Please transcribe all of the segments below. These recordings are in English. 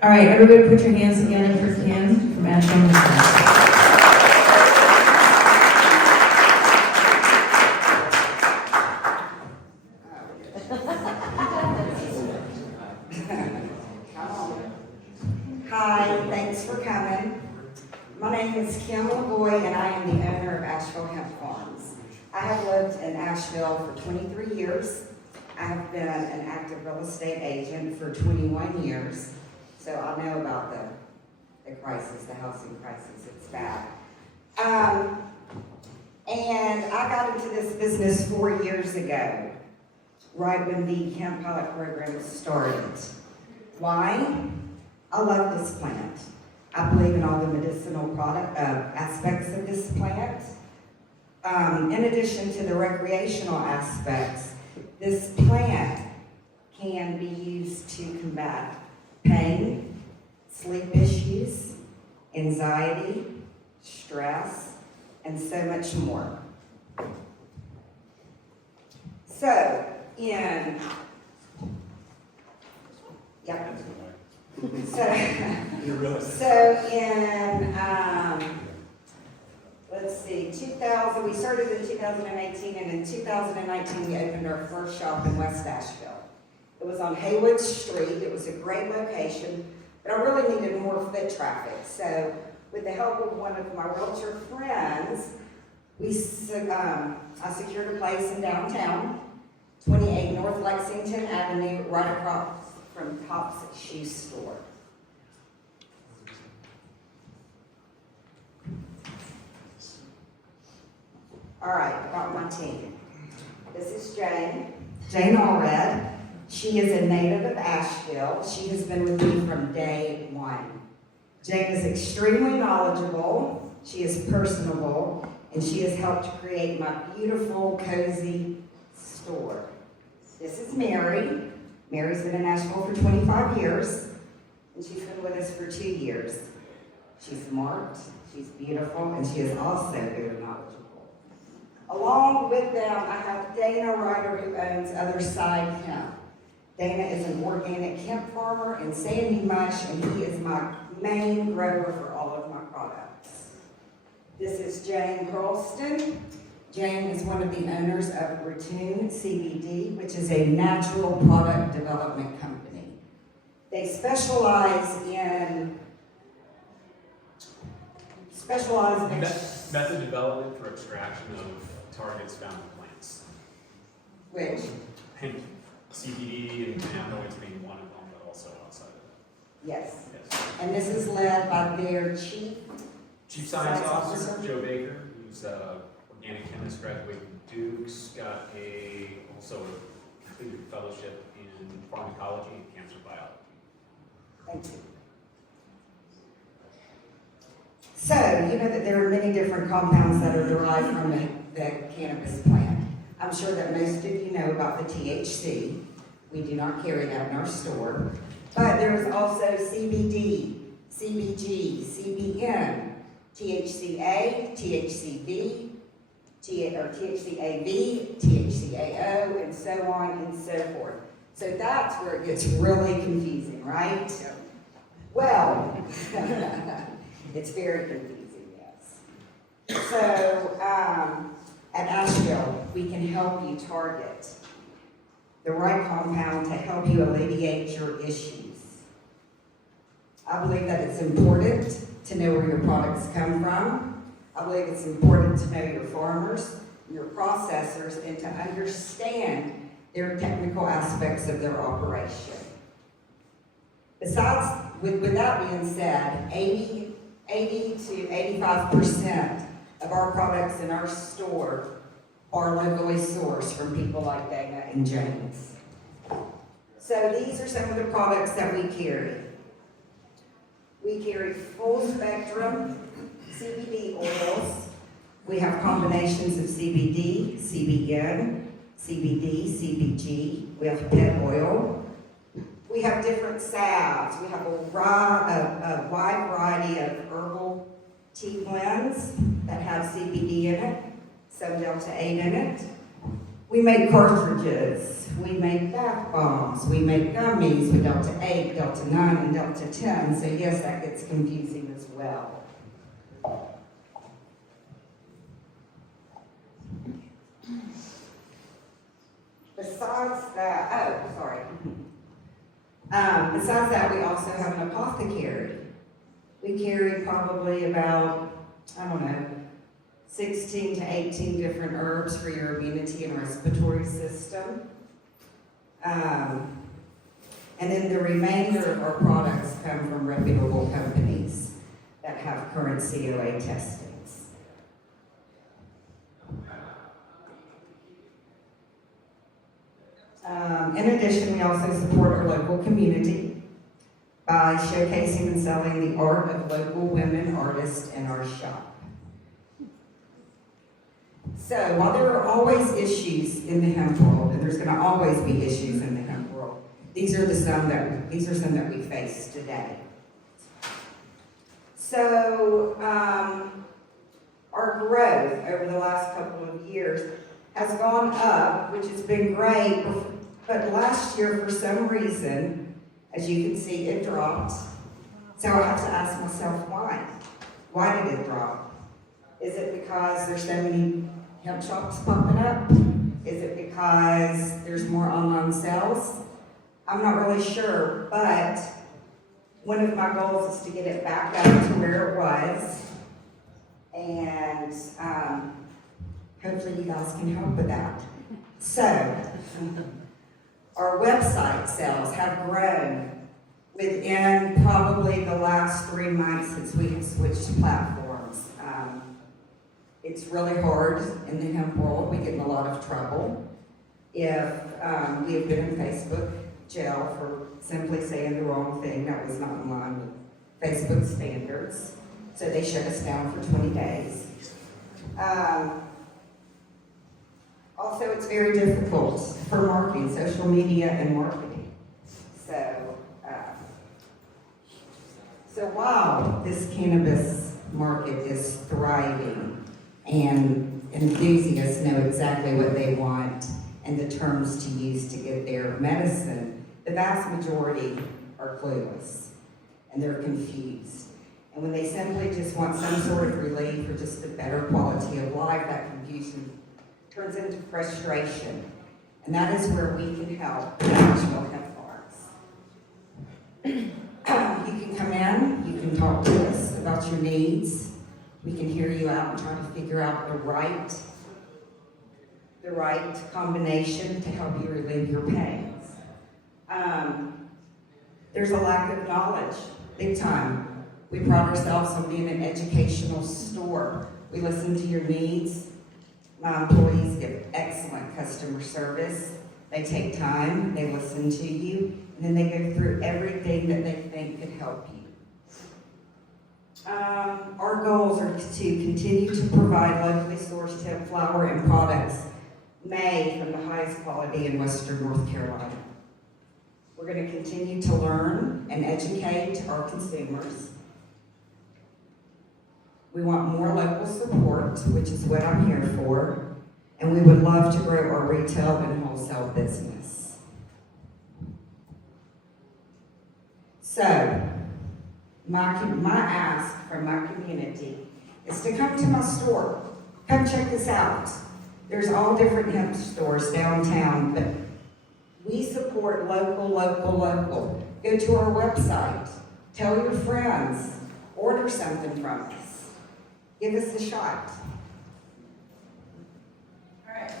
All right, everybody put your hands together for Kim from Asheville Hemp Farms. Hi, thanks for coming. My name is Kim Lovoy, and I am the owner of Asheville Hemp Farms. I have lived in Asheville for 23 years. I have been an active real estate agent for 21 years, so I know about the crisis, the housing crisis. It's bad. And I got into this business 4 years ago, right when the hemp pilot program started. Why? I love this plant. I believe in all the medicinal aspects of this plant. In addition to the recreational aspects, this plant can be used to combat pain, sleep issues, anxiety, stress, and so much more. So, in let's see, 2000, we started in 2018, and in 2019 we opened our first shop in West Asheville. It was on Haywood Street. It was a great location, but I really needed more foot traffic. So with the help of one of my realtor friends, I secured a place in downtown, 28 North Lexington Avenue, right across from Pop's Shoe Store. All right, about my team. This is Jane Allred. She is a native of Asheville. She has been with me from day one. Jane is extremely knowledgeable. She is personable, and she has helped create my beautiful, cozy store. This is Mary. Mary's been in Asheville for 25 years, and she's been with us for 2 years. She's smart, she's beautiful, and she is also very knowledgeable. Along with them, I have Dana Ryder, who owns Other Side Hemp. Dana is an organic hemp farmer in Sandy Mush, and he is my main grower for all of my products. This is Jane Carlston. Jane is one of the owners of Ratoon CBD, which is a natural product development company. They specialize in method development for extraction of targets found in plants. Which? Hemp, CBD, and cannabinoids being one of them, but also outside of it. Yes. Yes. And this is led by their Chief Science Officer, Joe Baker, who's organic chemist, graduated from Duke's, got also a completed fellowship in pharmacology and cancer biology. Thank you. So, you know that there are many different compounds that are derived from the cannabis plant. I'm sure that most of you know about the THC. We do not carry that in our store. But there is also CBD, CBG, CBN, THCA, THCV, THCAV, THCAO, and so on and so forth. So that's where it gets really confusing, right? Well, it's very confusing, yes. So at Asheville, we can help you target the right compound to help you alleviate your issues. I believe that it's important to know where your products come from. I believe it's important to know your farmers, your processors, and to understand their technical aspects of their operation. Besides, with that being said, 80 to 85% of our products in our store are locally sourced from people like Dana and James. So these are some of the products that we carry. We carry full spectrum CBD oils. We have combinations of CBD, CBN, CBD, CBG. We have pet oil. We have different salves. We have a wide variety of herbal tea blends that have CBD in it, some Delta-8 in it. We make cartridges, we make bath bombs, we make gummies with Delta 8, Delta 9, and Delta 10, so yes, that gets confusing as well. Besides that, we also have an apothecary. We carry probably about, 16 to 18 different herbs for your immunity and respiratory system. And then the remainder of our products come from reputable companies that have current COA testings. In addition, we also support our local community by showcasing and selling the art of local women artists in our shop. So while there are always issues in the hemp world, and there's going to always be issues in the hemp world, these are some that we face today. So our growth over the last couple of years has gone up, which has been great, but last year for some reason, as you can see, it dropped. So I have to ask myself why. Why did it drop? Is it because there's so many hemp shops popping up? Is it because there's more online sales? I'm not really sure, but one of my goals is to get it back up to where it was, and hopefully you guys can help with that. So, our website sales have grown within probably the last 3 months since we have switched platforms. It's really hard in the hemp world. We get in a lot of trouble if we have been in Facebook jail for simply saying the wrong thing that was not in line with Facebook standards. So they shut us down for 20 days. Also, it's very difficult for marketing, social media and marketing. So while this cannabis market is thriving and enthusiasts know exactly what they want and the terms to use to get their medicine, the vast majority are clueless and they're confused. And when they simply just want some sort of relief or just a better quality of life, that confusion turns into frustration. And that is where we can help at Asheville Hemp Farms. You can come in, you can talk to us about your needs. We can hear you out and try to figure out the right combination to help you relieve your pains. There's a lack of knowledge, big time. We pride ourselves on being an educational store. We listen to your needs. My employees give excellent customer service. They take time, they listen to you, and then they go through everything that they think could help you. Our goals are to continue to provide locally sourced hemp flower and products made from the highest quality in Western North Carolina. We're going to continue to learn and educate our consumers. We want more local support, which is what I'm here for, and we would love to grow our retail and wholesale business. So, my ask from my community is to come to my store. Come check this out. There's all different hemp stores downtown, but we support local. Go to our website. Tell your friends. Order something from us. Give us a shot. All right.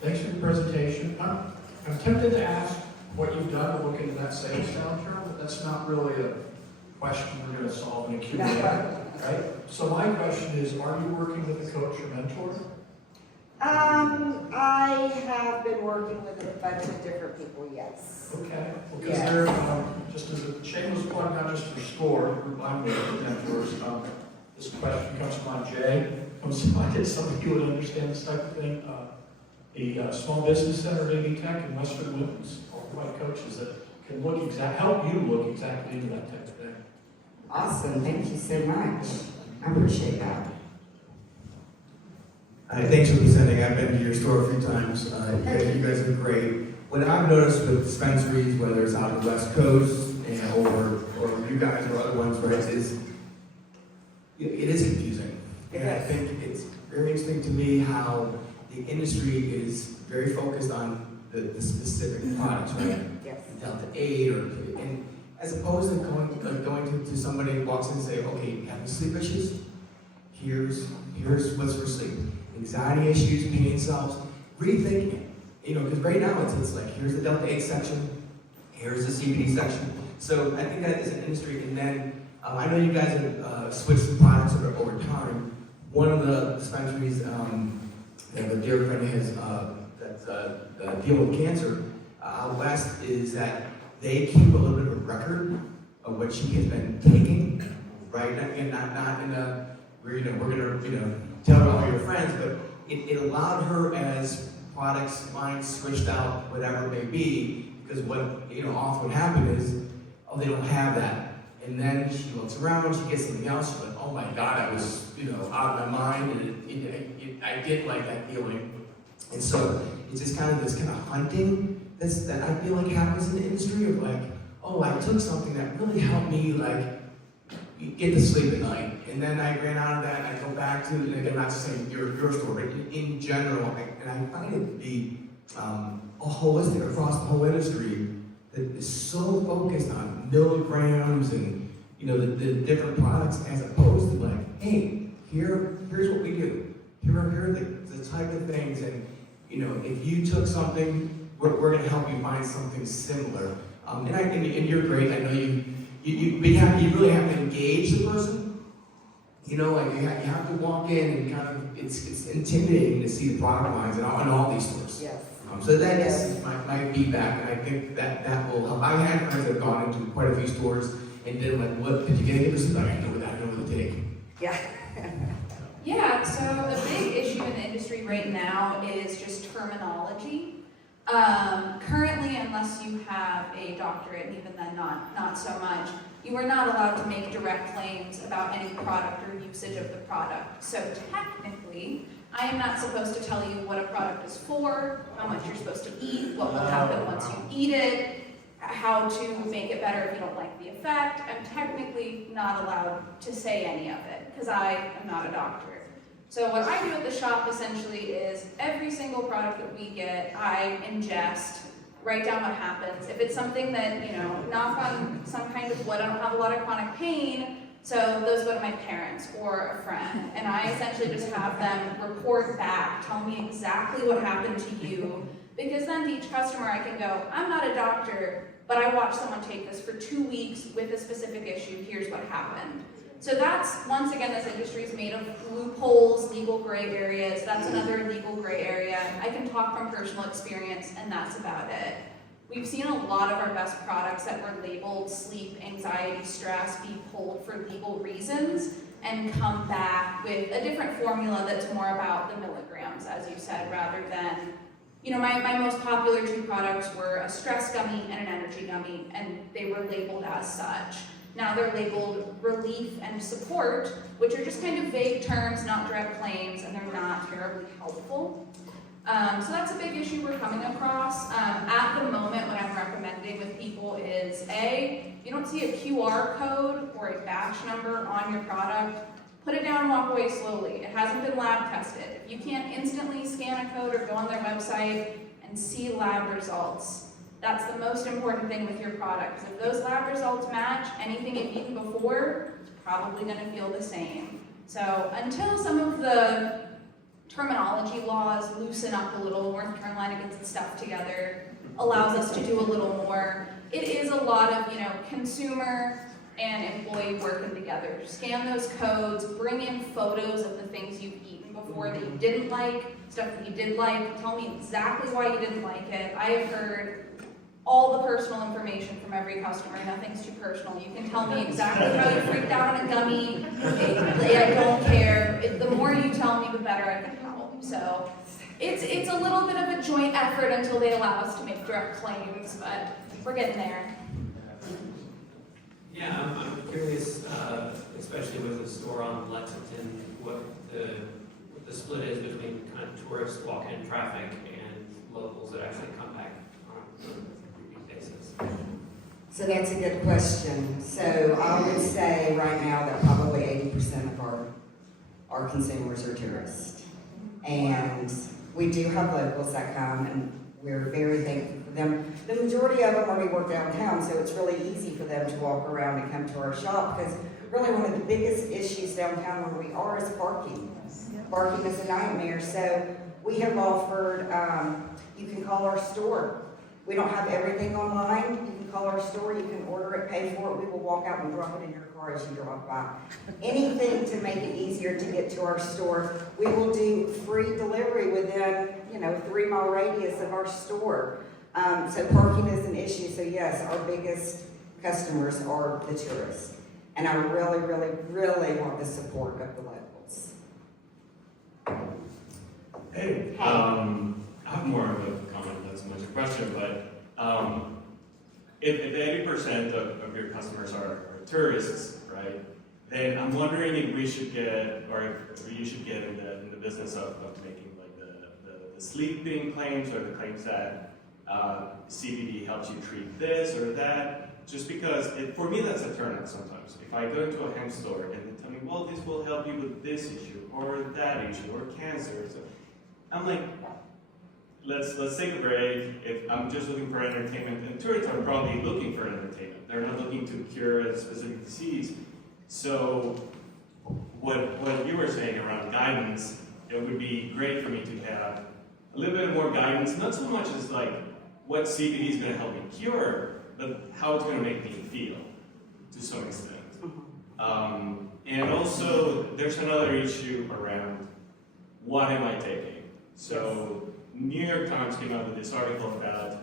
Thanks for the presentation. I'm tempted to ask what you've done to look into that sales downturn, but that's not really a question we're going to solve in a Q&A, right? So my question is, are you working with a coach or mentor? I have been working with a bunch of different people, yes. Okay, because Yes. they're, just as a shameless plug, not just for SCORE, remind me of the mentors, this question comes from Jay, comes to mind as somebody who would understand this type of thing. The Small Business Center of AV Tech and Western Women's, all white coaches that can help you look exactly into that type of thing. Awesome, thank you so much. I appreciate that. Thanks for presenting. I've been to your store a few times. You guys are great. What I've noticed with dispensaries, whether it's out on the West Coast or you guys or other ones, right, is it is confusing. And I think it's very interesting to me how the industry is very focused on the specific products, right? Yes. Delta 8 and as opposed to going to somebody who walks in and say, okay, you have any sleep issues? Here's what's for sleep. Anxiety issues, pain selves, rethinking it. You know, because right now it's like, here's the Delta 8 section, here's the CBD section. So I think that is an industry, and then I know you guys have switched the products over time. One of the dispensaries, a dear friend has that deal with cancer out west is that they keep a little bit of a record of what she has been taking, right? And not in a we're gonna tell all your friends, but it allowed her as products lines switched out, whatever it may be, because what often happen is, oh, they don't have that. And then she looks around, she gets something else, she's like, oh my God, I was, out of my mind, and I did like that feeling. And so it's just kind of this kind of hunting that I feel like happens in the industry of like, oh, I took something that really helped me like get to sleep at night. And then I ran out of that, and I go back to, and I'm not saying your store, but in general, and I find it to be holistic across the whole industry that is so focused on milligrams and the different products, as opposed to like, hey, here's what we do. Here are the type of things, and if you took something, we're going to help you find something similar. And you're great. I know you really have to engage the person. You have to walk in and kind of it's intimidating to see the product lines in all these stores. Yes. So that is my feedback, and I think that will help. I had friends that have gone into quite a few stores and did like, what did you get? This is like, I know what to take. Yeah. Yeah, so the big issue in the industry right now is just terminology. Currently, unless you have a doctorate, and even then not so much, you are not allowed to make direct claims about any product or usage of the product. So technically, I am not supposed to tell you what a product is for, how much you're supposed to eat, what will happen once you eat it, how to make it better if you don't like the effect. I'm technically not allowed to say any of it because I am not a doctor. So what I do at the shop essentially is every single product that we get, I ingest, write down what happens. If it's something that, knock on some kind of wood, I don't have a lot of chronic pain, so those go to my parents or a friend. And I essentially just have them report back, tell me exactly what happened to you, because then to each customer I can go, I'm not a doctor, but I watched someone take this for 2 weeks with a specific issue, here's what happened. So that's, once again, this industry is made of loopholes, legal gray areas. That's another legal gray area. I can talk from personal experience, and that's about it. We've seen a lot of our best products that were labeled sleep, anxiety, stress be pulled for legal reasons and come back with a different formula that's more about the milligrams, as you said, rather than, my most popular two products were a stress gummy and an energy gummy, and they were labeled as such. Now they're labeled relief and support, which are just kind of vague terms, not direct claims, and they're not terribly helpful. So that's a big issue we're coming across. At the moment, what I'm recommending with people is, A, if you don't see a QR code or a batch number on your product, put it down and walk away slowly. It hasn't been lab tested. If you can't instantly scan a code or go on their website and see lab results, that's the most important thing with your product. Because if those lab results match anything you've eaten before, it's probably going to feel the same. So until some of the terminology laws loosen up a little, North Carolina gets its stuff together, allows us to do a little more. It is a lot of, consumer and employee working together. Scan those codes, bring in photos of the things you've eaten before that you didn't like, stuff that you did like, tell me exactly why you didn't like it. I have heard all the personal information from every customer. Nothing's too personal. You can tell me exactly how you freaked out on a gummy. I don't care. The more you tell me, the better I can help. So it's a little bit of a joint effort until they allow us to make direct claims, but we're getting there. Yeah, I'm curious, especially with the store on Lexington, what the split is between kind of tourist walk-in traffic and locals that actually come back on a repeat basis. So that's a good question. So I would say right now that probably 80% of our consumers are tourists. And we do have locals that come, and we're very thankful for them. The majority of them already work downtown, so it's really easy for them to walk around and come to our shop, because really one of the biggest issues downtown where we are is parking. Parking is a nightmare. So we have offered, you can call our store. We don't have everything online. You can call our store, you can order it, pay for it. We will walk out and drop it in your car as you drive by. Anything to make it easier to get to our store. We will do free delivery within, 3-mile radius of our store. So parking is an issue. So yes, our biggest customers are the tourists. And I really, really, really want the support of the locals. Hey, I have more of a comment than so much a question, but if 80% of your customers are tourists, right, then I'm wondering if we should get, or if you should get in the business of making like the sleeping claims, or the claims that CBD helps you treat this or that, just because for me that's a turnout sometimes. If I go into a hemp store and they tell me, well, this will help you with this issue or that issue or cancer, so I'm like, let's take a break. If I'm just looking for entertainment, and tourists are probably looking for entertainment. They're not looking to cure a specific disease. So what you were saying around guidance, it would be great for me to have a little bit more guidance, not so much as like what CBD is going to help me cure, but how it's going to make me feel to some extent. And also, there's another issue around what am I taking? So New York Times came out with this article about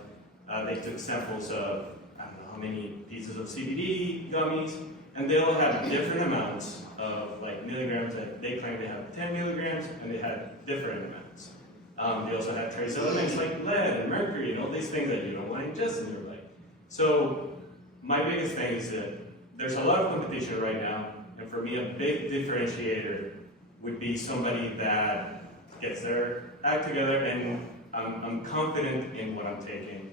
they took samples of, I don't know how many pieces of CBD gummies, and they all have different amounts of like milligrams. That they claim they have 10 milligrams, and they had different amounts. They also had trace elements like lead and mercury and all these things that you don't want to ingest in your life. So my biggest thing is that there's a lot of competition right now, and for me a big differentiator would be somebody that gets their act together, and I'm confident in what I'm taking,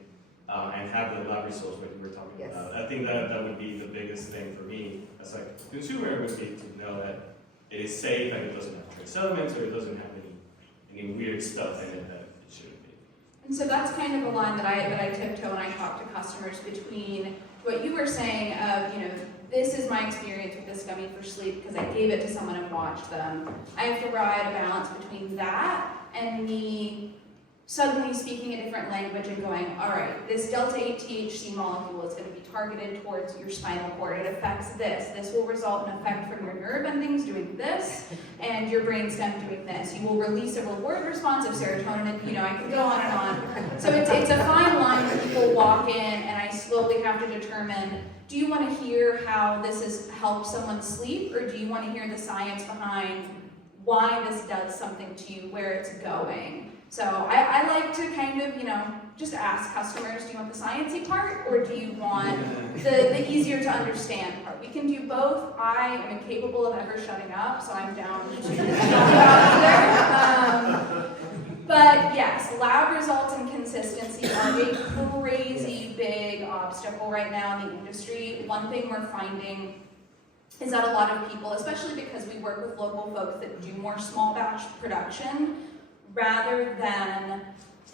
and have the lab results what you were talking Yes. about. I think that would be the biggest thing for me as a consumer, would be to know that it is safe and it doesn't have trace elements, or it doesn't have any weird stuff in it that it shouldn't be. And so that's kind of a line that I tiptoe when I talk to customers between what you were saying of, this is my experience with this gummy for sleep because I gave it to someone and watched them. I have to ride a balance between that and me suddenly speaking a different language and going, all right, this delta-8 THC molecule is going to be targeted towards your spinal cord. It affects this. This will result in effect from your nerve endings doing this, and your brainstem doing this. You will release a reward response of serotonin, and I can go on and on. So it's a fine line where people walk in, and I slowly have to determine, do you want to hear how this has helped someone sleep, or do you want to hear the science behind why this does something to you, where it's going? So I like to kind of, just ask customers, do you want the sciencey part, or do you want the easier to understand part? We can do both. I am incapable of ever shutting up, so I'm down to talk about either. But yes, lab results and consistency are a crazy big obstacle right now in the industry. One thing we're finding is that a lot of people, especially because we work with local folks that do more small batch production, rather than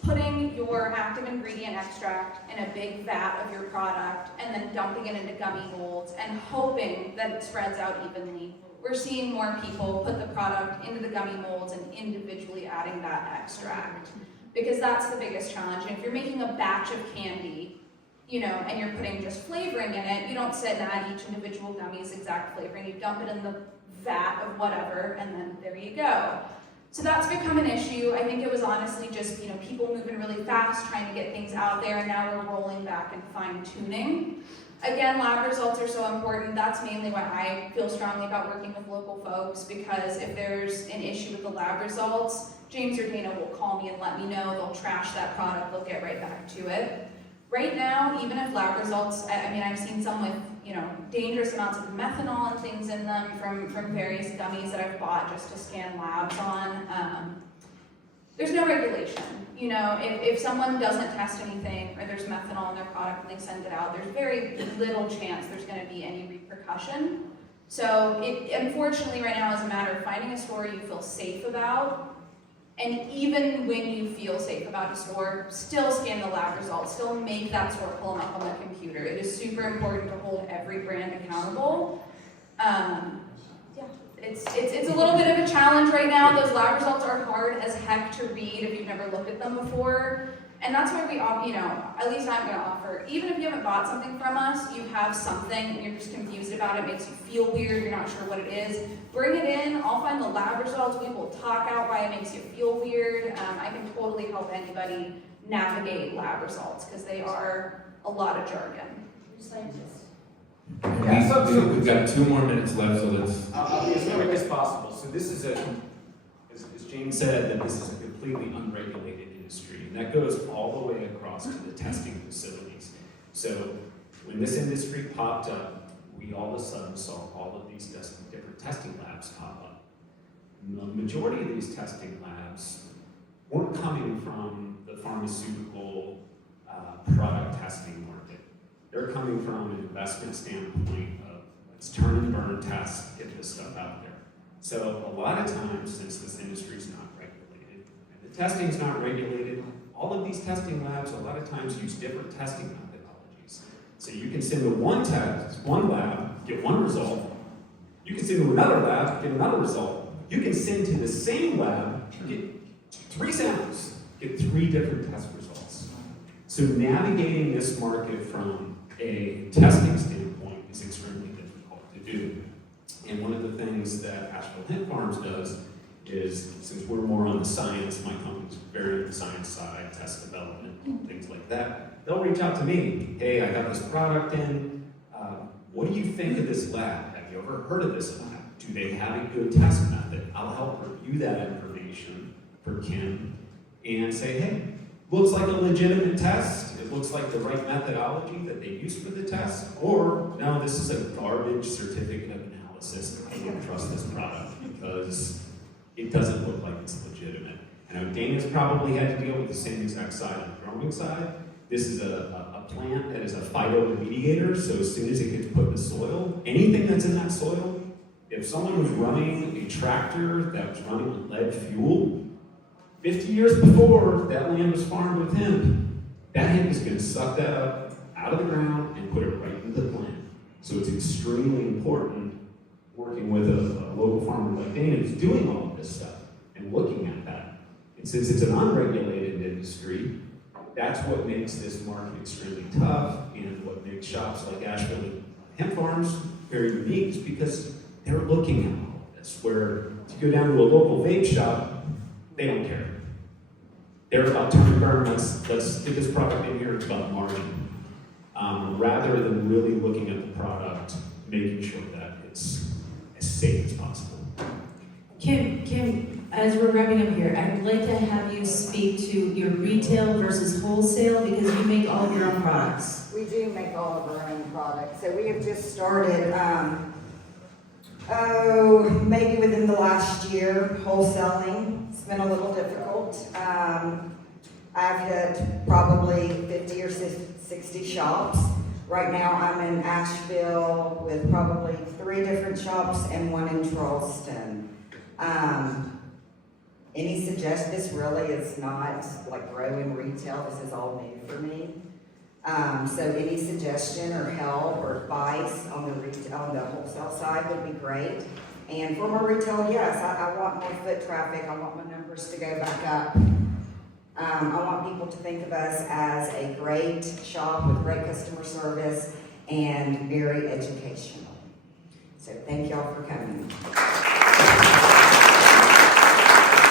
putting your active ingredient extract in a big vat of your product and then dumping it into gummy molds and hoping that it spreads out evenly, we're seeing more people put the product into the gummy molds and individually adding that extract. Because that's the biggest challenge. And if you're making a batch of candy, and you're putting just flavoring in it, you don't sit and add each individual gummy's exact flavoring. You dump it in the vat of whatever, and then there you go. So that's become an issue. I think it was honestly just, people moving really fast, trying to get things out there, and now we're rolling back and fine-tuning. Again, lab results are so important. That's mainly why I feel strongly about working with local folks, because if there's an issue with the lab results, James or Dana will call me and let me know. They'll trash that product. They'll get right back to it. Right now, even if lab results, I mean, I've seen some with, dangerous amounts of methanol and things in them from various gummies that I've bought just to scan labs on. There's no regulation. If someone doesn't test anything or there's methanol in their product and they send it out, there's very little chance there's going to be any repercussion. So unfortunately right now is a matter of finding a store you feel safe about. And even when you feel safe about a store, still scan the lab results, still make that store pull them up on the computer. It is super important to hold every brand accountable. It's a little bit of a challenge right now. Those lab results are hard as heck to read if you've never looked at them before. And that's why we, at least I'm going to offer, even if you haven't bought something from us, you have something and you're just confused about it, makes you feel weird, you're not sure what it is, bring it in, I'll find the lab results, we will talk out why it makes you feel weird. I can totally help anybody navigate lab results because they are a lot of jargon. We've got 2 more minutes left, so let's... I'll be as quick as possible. So this is as Jane said, that this is a completely unregulated industry, and that goes all the way across to the testing facilities. So when this industry popped up, we all of a sudden saw all of these different testing labs pop up. And the majority of these testing labs weren't coming from the pharmaceutical product testing market. They're coming from an investment standpoint of let's turn and burn test, get this stuff out there. So a lot of times, since this industry is not regulated, and the testing is not regulated, all of these testing labs a lot of times use different testing methodologies. So you can send to one lab, get one result. You can send to another lab, get another result. You can send to the same lab, get 3 samples, get 3 different test results. So navigating this market from a testing standpoint is extremely difficult to do. And one of the things that Asheville Hemp Farms does is, since we're more on the science, my company's very on the science side, test development, things like that, they'll reach out to me. Hey, I got this product in. What do you think of this lab? Have you ever heard of this lab? Do they have a good test method? I'll help review that information for Kim and say, hey, looks like a legitimate test. It looks like the right methodology that they use for the test. Or, no, this is a garbage certificate of analysis. I don't trust this product because it doesn't look like it's legitimate. I know Dana's probably had to deal with the same exact side on the growing side. This is a plant that is a phytoremediator, so as soon as it gets put in the soil, anything that's in that soil, if someone was running a tractor that was running with lead fuel, 50 years before that land was farmed with hemp, that hemp is going to suck that up out of the ground and put it right into the plant. So it's extremely important working with a local farmer like Dana who's doing all of this stuff and looking at that. And since it's an unregulated industry, that's what makes this market extremely tough, and what makes shops like Asheville Hemp Farms very unique is because they're looking at all of this. Where if you go down to a local vape shop, they don't care. They're about turn and burn, let's get this product in here, it's about margin. Rather than really looking at the product, making sure that it's as safe as possible. Kim, as we're wrapping up here, I would like to have you speak to your retail versus wholesale because you make all of your own products. We do make all of our own products. So we have just started, maybe within the last year, wholesaling. It's been a little difficult. I've hit probably 50 or 60 shops. Right now I'm in Asheville with probably 3 different shops and 1 in Charleston. Any suggestion? This really is not like growing retail. This is all new for me. So any suggestion or help or advice on the wholesale side would be great. And for my retail, yes, I want more foot traffic. I want my numbers to go back up. I want people to think of us as a great shop with great customer service and very educational. So thank y'all for coming.